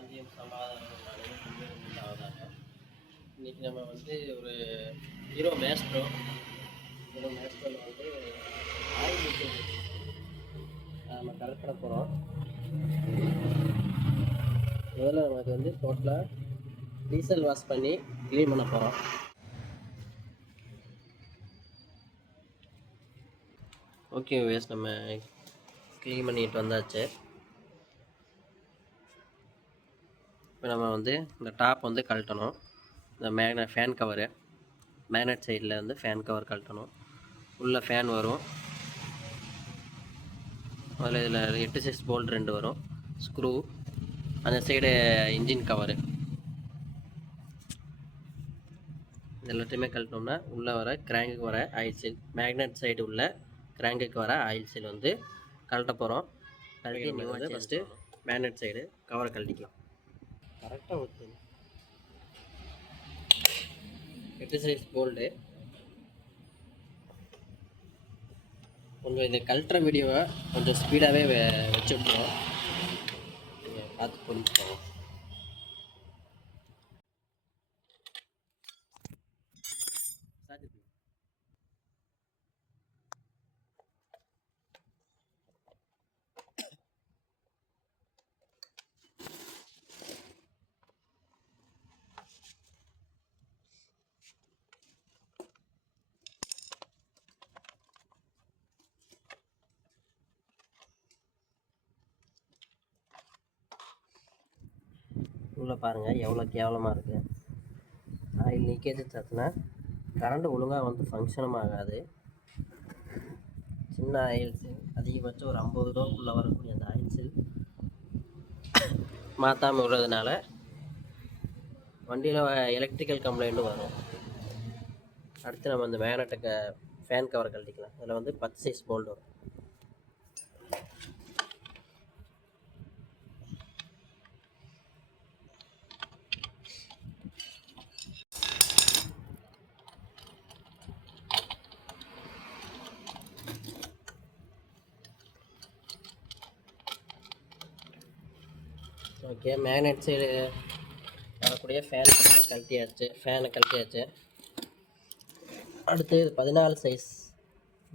சாந்தியும் சமாதானம் அனைவரும் உண்டாவதாக. இன்றைக்கி நம்ம வந்து ஒரு ஹீரோ மேஸ்ட்ரோ வந்து ஆயில் லீக்கேஜ் நம்ம கரெக்ட் பண்ண போகிறோம். முதல்ல நமக்கு வந்து டோட்டலாக டீசல் வாஷ் பண்ணி க்ளீன் பண்ண போகிறோம். ஓகே வேஸ், நம்ம க்ளீன் பண்ணிட்டு வந்தாச்சு. இப்போ நம்ம வந்து இந்த டாப் வந்து கழட்டணும். இந்த ஃபேன் கவரு மேக்னட் சைடில் வந்து ஃபேன் கவர் கழட்டணும். உள்ளே ஃபேன் வரும். அதில் இதில் 8 6 போல்ட் 2 வரும். ஸ்க்ரூ அந்த சைடு இன்ஜின் கவரு இது எல்லாத்தையுமே கழட்டினோம்னா உள்ளே வர கிராங்குக்கு வர ஆயில் சீல், மேக்னட் சைடு உள்ள கிராங்குக்கு வர ஆயில் சீல் வந்து கழட்ட போகிறோம். கழட்டி நீங்கள் வந்து ஃபஸ்ட்டு மேக்னட் சைடு கவரை கழட்டிக்கலாம். கரெக்டாக ஊற்று 8 6 போல்டு. கொஞ்சம் இந்த கழட்டுற வீடியோவை கொஞ்சம் ஸ்பீடாகவே வச்சு விட்டுருவோம். நீங்கள் பார்த்து புரிஞ்சுக்கோங்க. உள்ளே பாருங்கள் எவ்வளோ கேவலமாக இருக்குது. ஆயில் லீக்கேஜ் ஆச்சுன்னா கரண்ட்டு ஒழுங்காக வந்து ஃபங்க்ஷனும் ஆகாது. சின்ன ஆயில் சீல் அதிகபட்சம் ஒரு 50 ரூபாக்குள்ளே வரக்கூடிய அந்த ஆயில் சீல் மாற்றாமல் விடுறதுனால வண்டியில் எலக்ட்ரிக்கல் கம்ப்ளைண்ட்டும் வரும். அடுத்து நம்ம இந்த மேக்னெட்டை ஃபேன் கவர் கழட்டிக்கலாம். அதில் வந்து 10 சைஸ் போல்ட் வரும். ஓகே, மேக்னெட் சைடு வரக்கூடிய ஃபேன் ஃபேனை கழட்டியாச்சு. அடுத்து 14 சைஸ்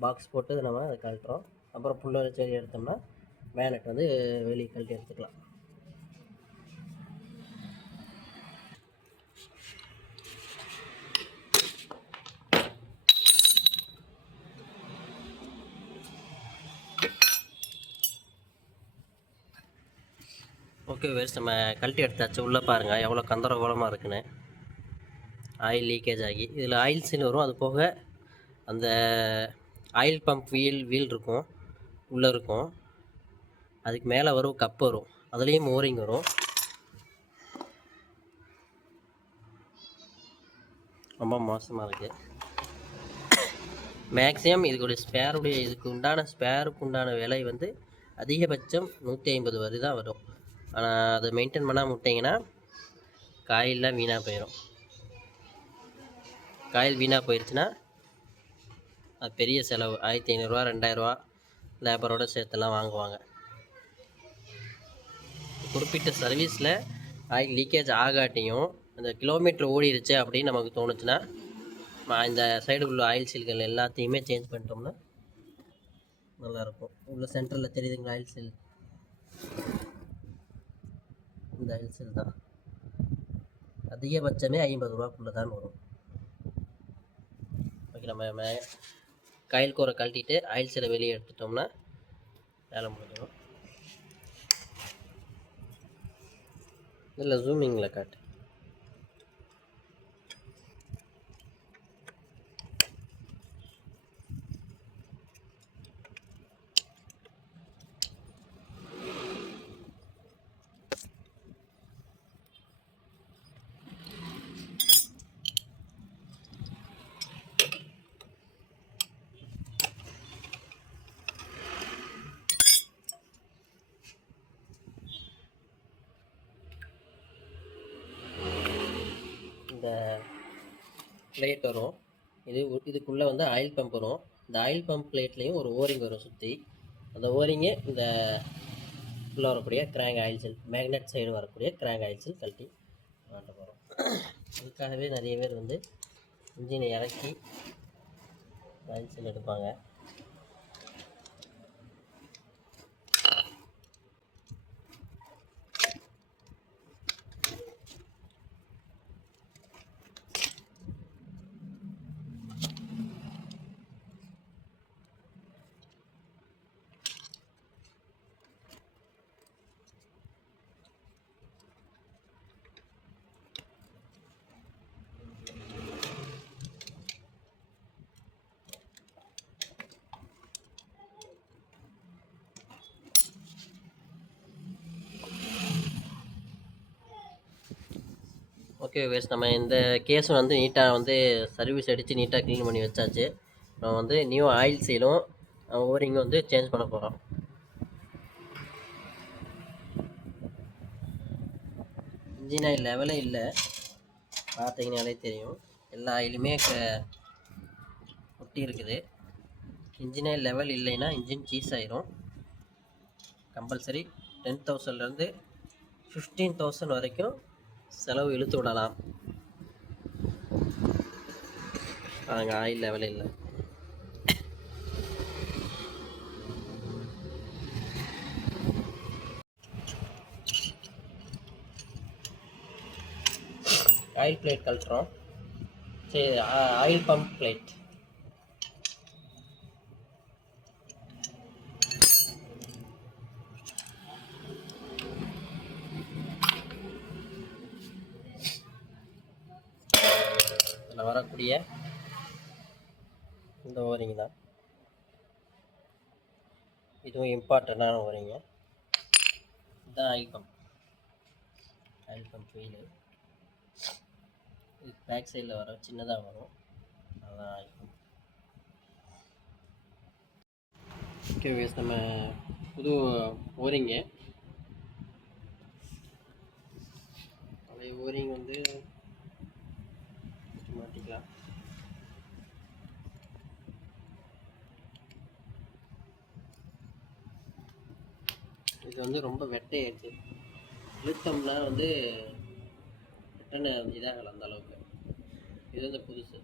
பாக்ஸ் போட்டு நம்ம அதை கழட்டுறோம். அப்புறம் புல்லரை சரி எடுத்தோம்னா மேக்னெட் வந்து வெளியே கழட்டி எடுத்துக்கலாம். ஓகே வேஸ்ட், நம்ம கழட்டி எடுத்தாச்சு. உள்ளே பாருங்கள் எவ்வளோ கந்தரகோலமாக இருக்குன்னு. ஆயில் லீக்கேஜ் ஆகி இதில் ஆயில் சீல் வரும். அது போக அந்த ஆயில் பம்ப் வீல் இருக்கும், உள்ளே இருக்கும். அதுக்கு மேலே வரும் கப் வரும், அதுலேயும் ஓரிங் வரும். ரொம்ப மோசமாக இருக்குது. மேக்ஸிமம் இதுக்கு உண்டான ஸ்பேருக்கு விலை வந்து அதிகபட்சம் 150 வரை தான் வரும். ஆனால் அதை மெயின்டைன் பண்ணாமல் விட்டிங்கன்னா காயிலெலாம் வீணாக போயிடும். காயில் வீணாக போயிடுச்சுன்னா அது பெரிய செலவு. 1500 2000 லேபரோடு சேர்த்துலாம் வாங்குவாங்க. குறிப்பிட்ட சர்வீஸில் ஆயில் லீக்கேஜ் ஆகாட்டியும் அந்த கிலோமீட்டர் ஓடிடுச்சு அப்படின்னு நமக்கு தோணுச்சுன்னா இந்த சைடு உள்ள ஆயில் சீல்கள் எல்லாத்தையுமே சேஞ்ச் பண்ணிட்டோம்னா நல்லாயிருக்கும். உள்ள சென்டரில் தெரியுதுங்களா ஆயில் சீல்? இந்த ஆயில் சீல் தான் அதிகபட்சமே 50 ரூபாக்குள்ளே தான் வரும். ஓகே, நம்ம காயில் கோரை கழட்டிட்டு ஆயில் சீலை வெளியே எடுத்துட்டோம்னா வேலை முடிஞ்சிடும். இதில் ஜூமிங்கில் காட்டு. இந்த பிளேட் வரும். இதுக்குள்ளே வந்து ஆயில் பம்ப் வரும். இந்த ஆயில் பம்ப் பிளேட்லேயும் ஒரு ஓரிங் வரும் சுற்றி. அந்த ஓரிங்கு இந்த உள்ளே வரக்கூடிய கிராங்க் ஆயில் செல், மேக்னெட் சைடு வரக்கூடிய கிராங்க் ஆயில் செல் கழட்டி மாட்ட போகிறோம். அதுக்காகவே நிறைய பேர் வந்து இன்ஜினை இறக்கி ஆயில் செல் எடுப்பாங்க. ஓகே வேஸ்ட், நம்ம இந்த கேஸ் வந்து நீட்டாக வந்து சர்வீஸ் அடித்து நீட்டாக க்ளீன் பண்ணி வச்சாச்சு. நம்ம வந்து நியூ ஆயில் சீலும் ஓரிங்கும் வந்து சேஞ்ச் பண்ண போகிறோம். இன்ஜின் ஆயில் லெவலே இல்லை, பார்த்தீங்கனாலே தெரியும். எல்லா ஆயிலுமே ஒட்டி இருக்குது. இன்ஜின் ஆயில் லெவல் இல்லைன்னா இன்ஜின் சீஸ் ஆயிரும். கம்பல்சரி 10,000லேருந்து 15,000 வரைக்கும் செலவு இழுத்து விடலாம். அங்கே ஆயில் லெவல் இல்லை. ஆயில் பிளேட் கழட்டுறோம். சரி, ஆயில் பம்ப் பிளேட். இதில் வரக்கூடிய இந்த ஓரிங் தான், இதுவும் இம்பார்ட்டண்டான ஓரிங்க. இதுதான் ஆயில் பம்ப் வீலு. இது பேக் சைடில் வர சின்னதாக வரும், அதுதான் ஆயில் பம்ப். ஓகே வேஸ், நம்ம புது ஓரிங்கு, பழைய ஓரிங் வந்து மாற்றிக்கலாம். இது வந்து ரொம்ப வெட்டையாயிடுச்சு, இழுத்தம்னா வந்து ரிட்டர்னு இதாகலை அந்த அளவுக்கு. இது வந்து புதுசு.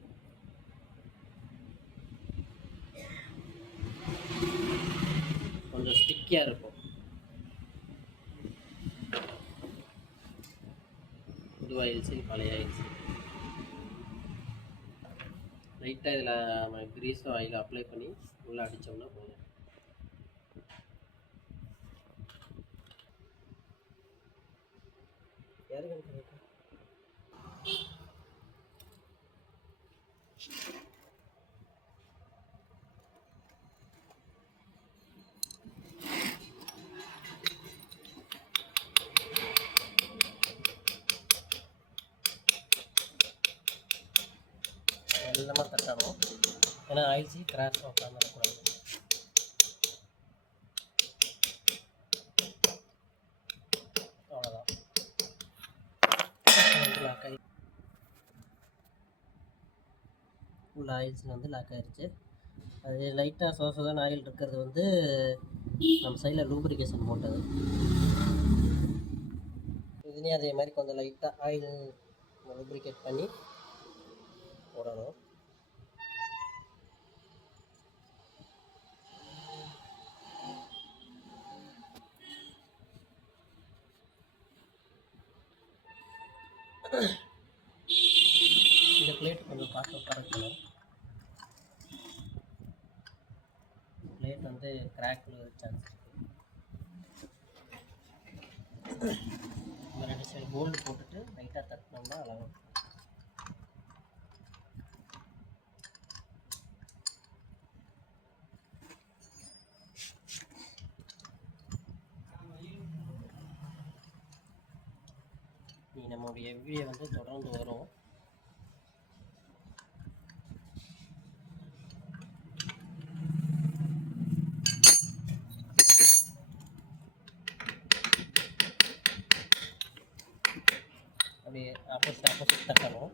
கொஞ்சம் ஸ்டிக்கியாக இருக்கும். புது ஆயில் சீல், பழைய ஆயில் சீல். லைட்டாக இதில் நம்ம கிரீஸும் ஆயில் அப்ளை பண்ணி உள்ளே அடித்தோம்னா போதும். எல்லாமே தட்டணும், ஏன்னா ஆயில் சீல் கிராஸ் உட்காந்துடக்கூடாது. அவ்வளோதான், லாக் ஆகி உள்ள ஆயில் சீல் வந்து லாக் ஆகிடுச்சு. அது லைட்டாக சோசோதான் ஆயில் இருக்கிறது வந்து நம்ம சைடில் லூப்ரிகேஷன் போட்டது. இதுலேயும் அதே மாதிரி கொஞ்சம் லைட்டாக ஆயில் லூப்ரிகேட் பண்ணி போடணும். இந்த பிளேட் கொஞ்சம் பார்த்து பறக்கணும். பிளேட் வந்து கிராக் சான்ஸ் இருக்குது. இந்த 2 சைடு கோல்டு போட்டுட்டு லைட்டாக தட்டினோம்னா அழகாக இருக்கும். நம்மளுடைய வீடியோ வந்து தொடர்ந்து வரும். அப்படியே ஆப்போசிட் தட்டணும்.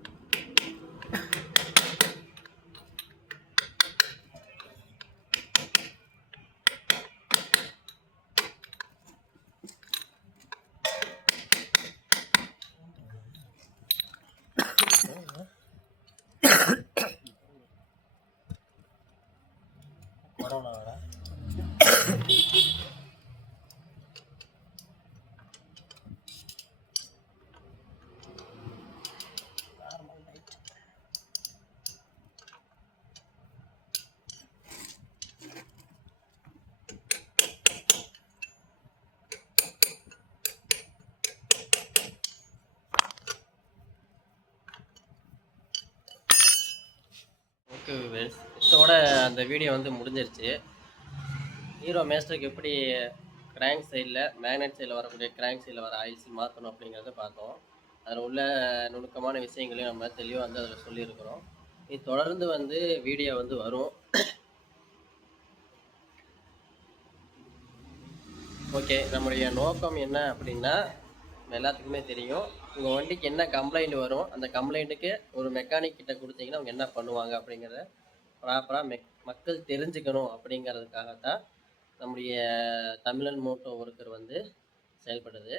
வியூவர்ஸ், இதோட அந்த வீடியோ வந்து முடிஞ்சிருச்சு. ஹீரோ மேஸ்டருக்கு எப்படி கிராங்க் சைடில் மேக்னெட் சைடில் வரக்கூடிய கிராங்க் சைடில் வர ஆயில்ஸ் மாற்றணும் அப்படிங்கிறத பார்த்தோம். அதில் உள்ள நுணுக்கமான விஷயங்களையும் நம்ம தெளிவாக வந்து அதில் சொல்லியிருக்கிறோம். இது தொடர்ந்து வந்து வீடியோ வந்து வரும். ஓகே, நம்முடைய நோக்கம் என்ன அப்படின்னா, எல்லாத்துக்குமே தெரியும். உங்கள் வண்டிக்கு என்ன கம்ப்ளைண்ட் வரும், அந்த கம்ப்ளைண்ட்டுக்கு ஒரு மெக்கானிக் கிட்ட கொடுத்தீங்கன்னா அவங்க என்ன பண்ணுவாங்க அப்படிங்கிறத ப்ராப்பராக மக்கள் தெரிஞ்சுக்கணும் அப்படிங்கிறதுக்காகத்தான் நம்முடைய தமிழன் மோட்டோ ஒர்க்கர் வந்து செயல்படுது.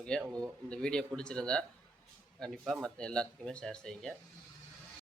ஓகே, இந்த வீடியோ பிடிச்சிருந்தா கண்டிப்பாக மற்ற எல்லாத்துக்குமே ஷேர் செய்யுங்க.